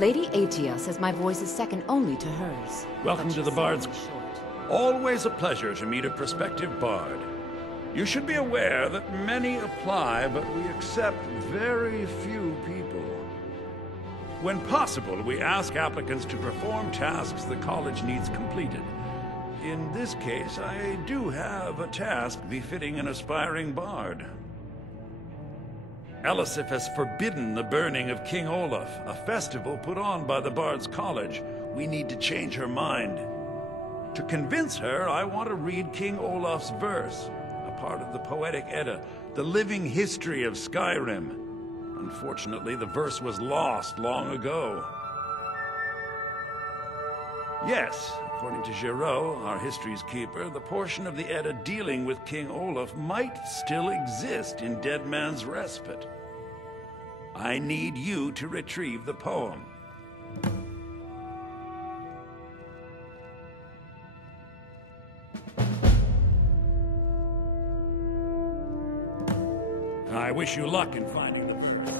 Lady Atia says my voice is second only to hers. Welcome But to she the Bard's... sells me short. Always a pleasure to meet a prospective bard. You should be aware that many apply, but we accept very few people. When possible, we ask applicants to perform tasks the college needs completed. In this case, I do have a task befitting an aspiring bard. Elisif has forbidden the burning of King Olaf, a festival put on by the Bard's College. We need to change her mind. To convince her, I want to read King Olaf's verse, a part of the Poetic Edda, the living history of Skyrim. Unfortunately, the verse was lost long ago. Yes, according to Giraud, our history's keeper, the portion of the Edda dealing with King Olaf might still exist in Dead Man's Respite. I need you to retrieve the poem. I wish you luck in finding the verse.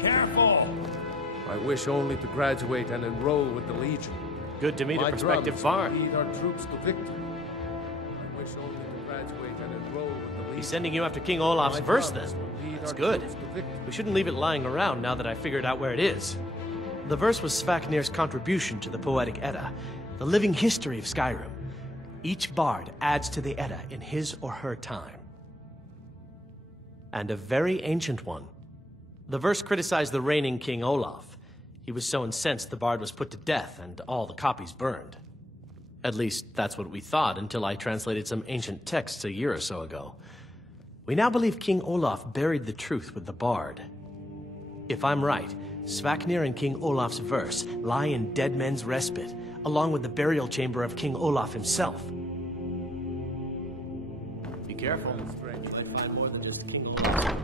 Careful! I wish only to graduate and enroll with the Legion. Good to meet a prospective drums bard. lead our troops to victory. I wish only to graduate and enroll with the Legion. He's sending you after King Olaf's verse, then. drums will lead That's our good. troops to victory. We shouldn't leave it lying around now that I figured out where it is. The verse was Svaknir's contribution to the Poetic Edda, the living history of Skyrim. Each bard adds to the Edda in his or her time. And a very ancient one. The verse criticized the reigning King Olaf. He was so incensed the bard was put to death and all the copies burned. At least, that's what we thought until I translated some ancient texts a year or so ago. We now believe King Olaf buried the truth with the bard. If I'm right, Svaknir and King Olaf's verse lie in Dead Men's Respite, along with the burial chamber of King Olaf himself. Be careful. You might find more than just King Olaf.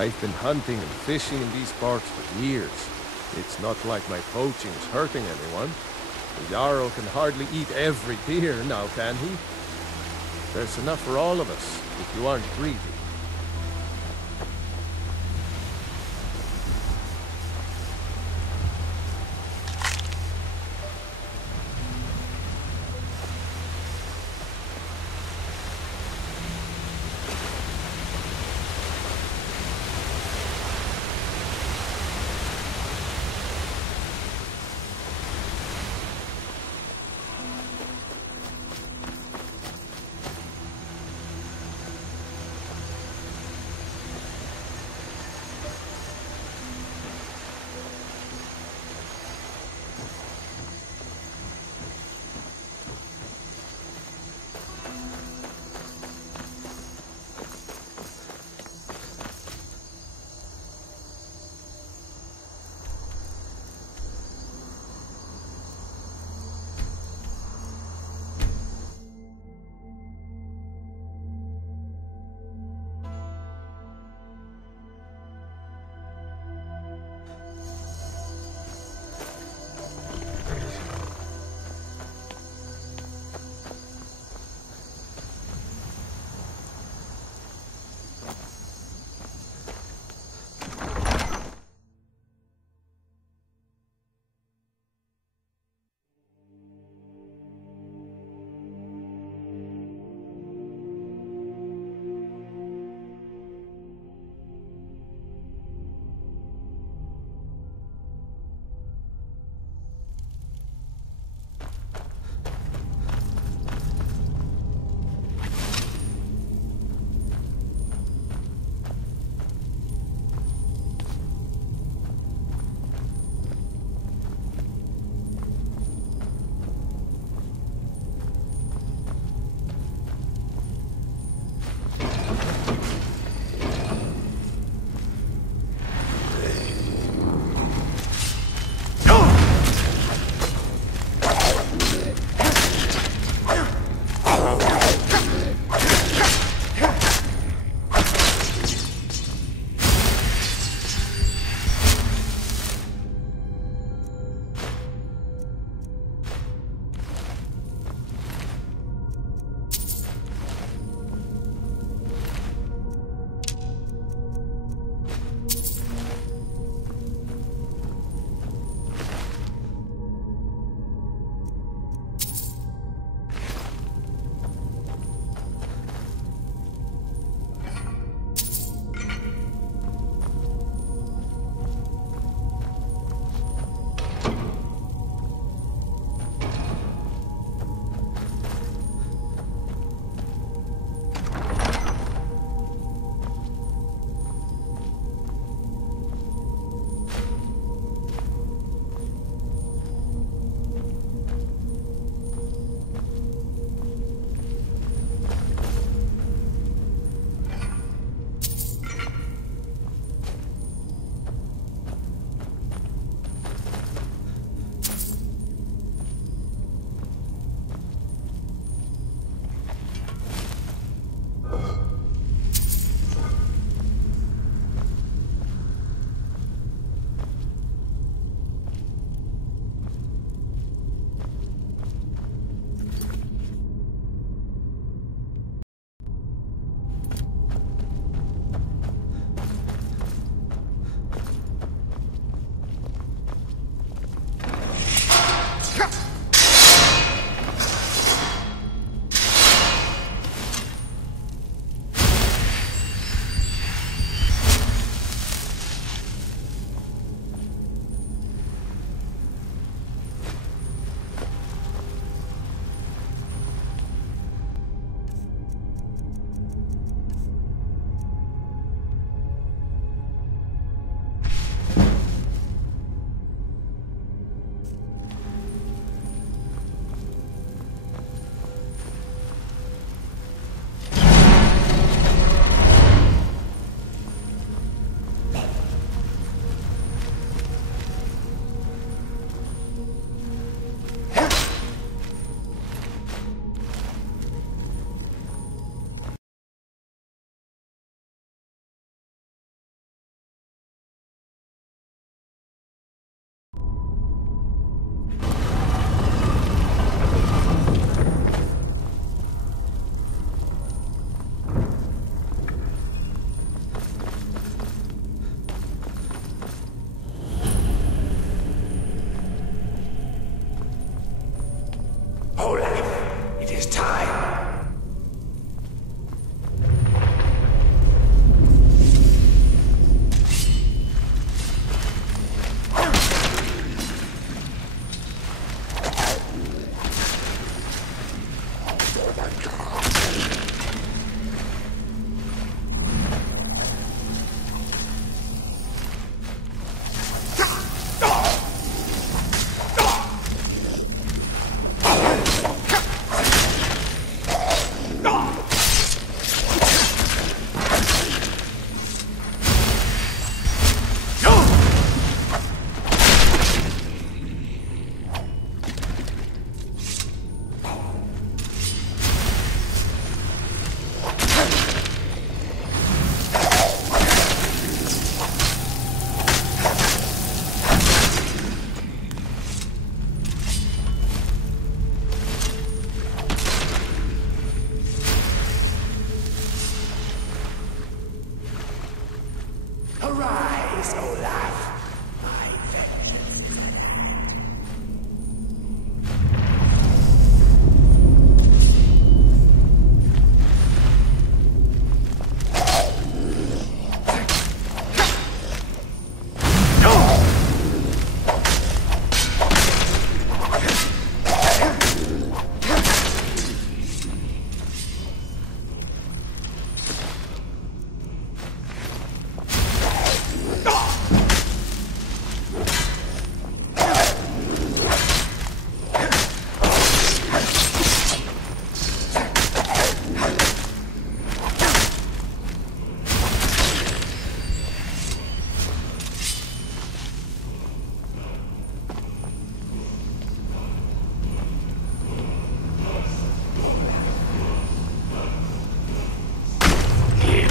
I've been hunting and fishing in these parts for years. It's not like my poaching is hurting anyone. The Jarl can hardly eat every deer now, can he? There's enough for all of us, if you aren't greedy.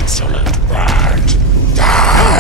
insolent bird! Die!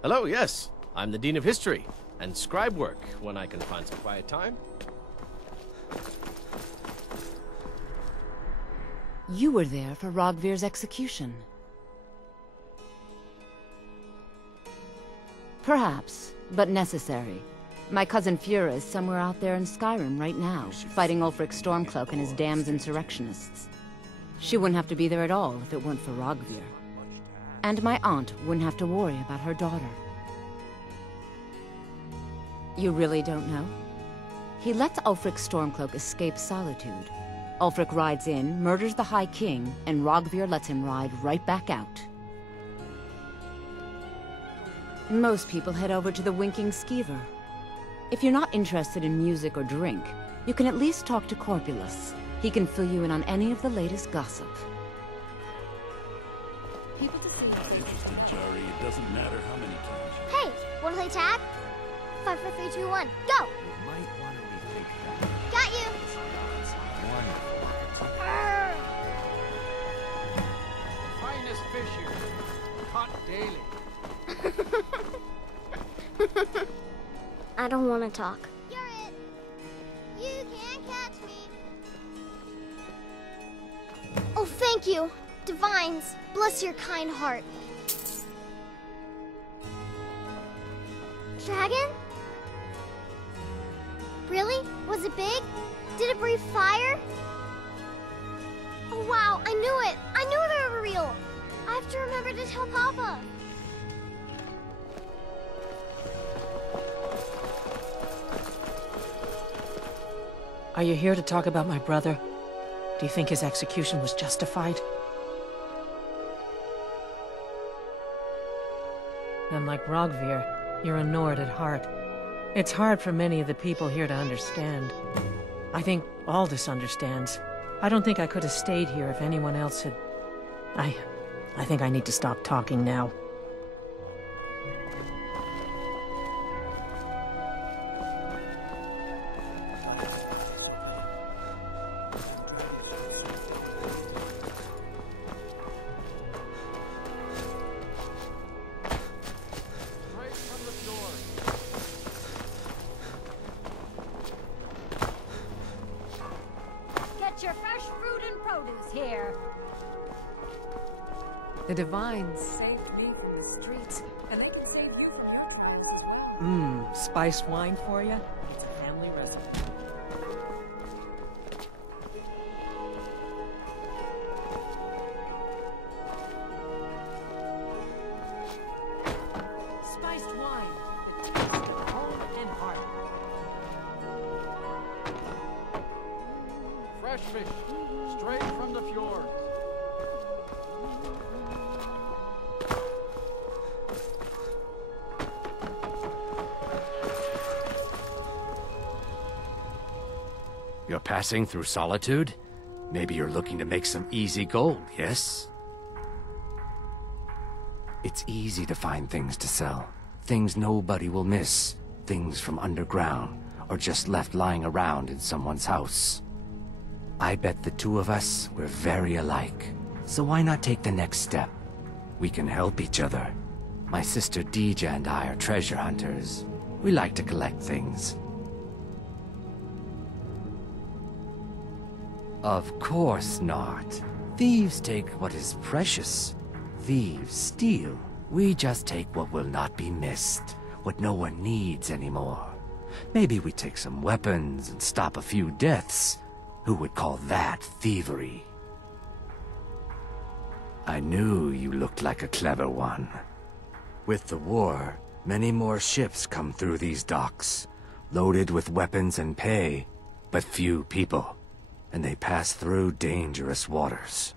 Hello, yes. I'm the Dean of History, and scribe work when I can find some quiet time. You were there for Rogvir's execution. Perhaps, but necessary. My cousin Fura is somewhere out there in Skyrim right now, fighting Ulfric Stormcloak and his damned insurrectionists. She wouldn't have to be there at all if it weren't for Rogvir. And my aunt wouldn't have to worry about her daughter. You really don't know? He lets Ulfric Stormcloak escape solitude. Ulfric rides in, murders the High King, and Rogvir lets him ride right back out. Most people head over to the Winking Skeever. If you're not interested in music or drink, you can at least talk to Corpulus. He can fill you in on any of the latest gossip. People to see. Not interested, Jari. It doesn't matter how many times. Hey, wanna play tag? 5, 4, 3, 2, 1, go! You might want to rethink that. Got you! Finest fish here, caught daily. I don't want to talk. You're it! You can't catch me! Thank you, Divines. Bless your kind heart. Dragon? Really? Was it big? Did it breathe fire? Oh wow, I knew it! I knew they were real! I have to remember to tell Papa. Are you here to talk about my brother? Do you think his execution was justified? And like Rogvir, you're a Nord at heart. It's hard for many of the people here to understand. I think Aldous understands. I don't think I could have stayed here if anyone else had... I think I need to stop talking now. Your fresh fruit and produce here. The Divines saved me from the streets, and they can save you from your trials. Spiced wine for you? It's a family recipe. Spiced wine. Home and heart. Fresh fish, straight from the fjords. You're passing through Solitude? Maybe you're looking to make some easy gold, yes? It's easy to find things to sell. Things nobody will miss. Things from underground, or just left lying around in someone's house. I bet the two of us were very alike. So why not take the next step? We can help each other. My sister Deeja and I are treasure hunters. We like to collect things. Of course not. Thieves take what is precious. Thieves steal. We just take what will not be missed. What no one needs anymore. Maybe we take some weapons and stop a few deaths. Who would call that thievery? I knew you looked like a clever one. With the war, many more ships come through these docks, loaded with weapons and pay, but few people, and they pass through dangerous waters.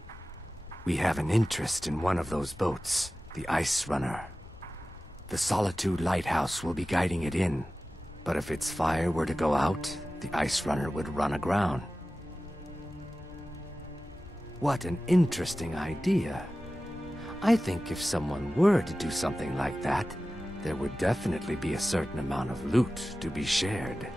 We have an interest in one of those boats, the Ice Runner. The Solitude Lighthouse will be guiding it in, but if its fire were to go out, the Ice Runner would run aground. What an interesting idea. I think if someone were to do something like that, there would definitely be a certain amount of loot to be shared.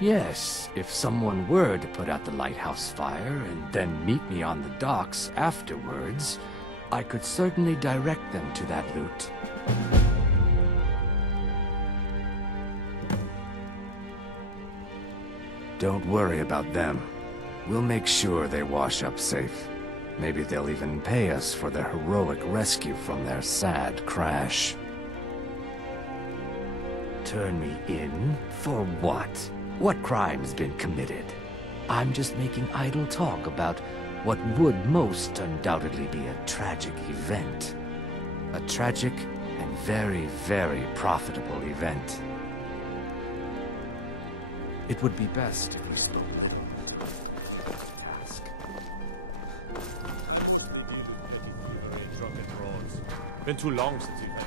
Yes, if someone were to put out the lighthouse fire and then meet me on the docks afterwards, I could certainly direct them to that loot. Don't worry about them. We'll make sure they wash up safe. Maybe they'll even pay us for their heroic rescue from their sad crash. Turn me in? For what? What crime's been committed? I'm just making idle talk about what would most undoubtedly be a tragic event. A tragic and very, very profitable event. It would be best if we slowed down. Been too long since we've had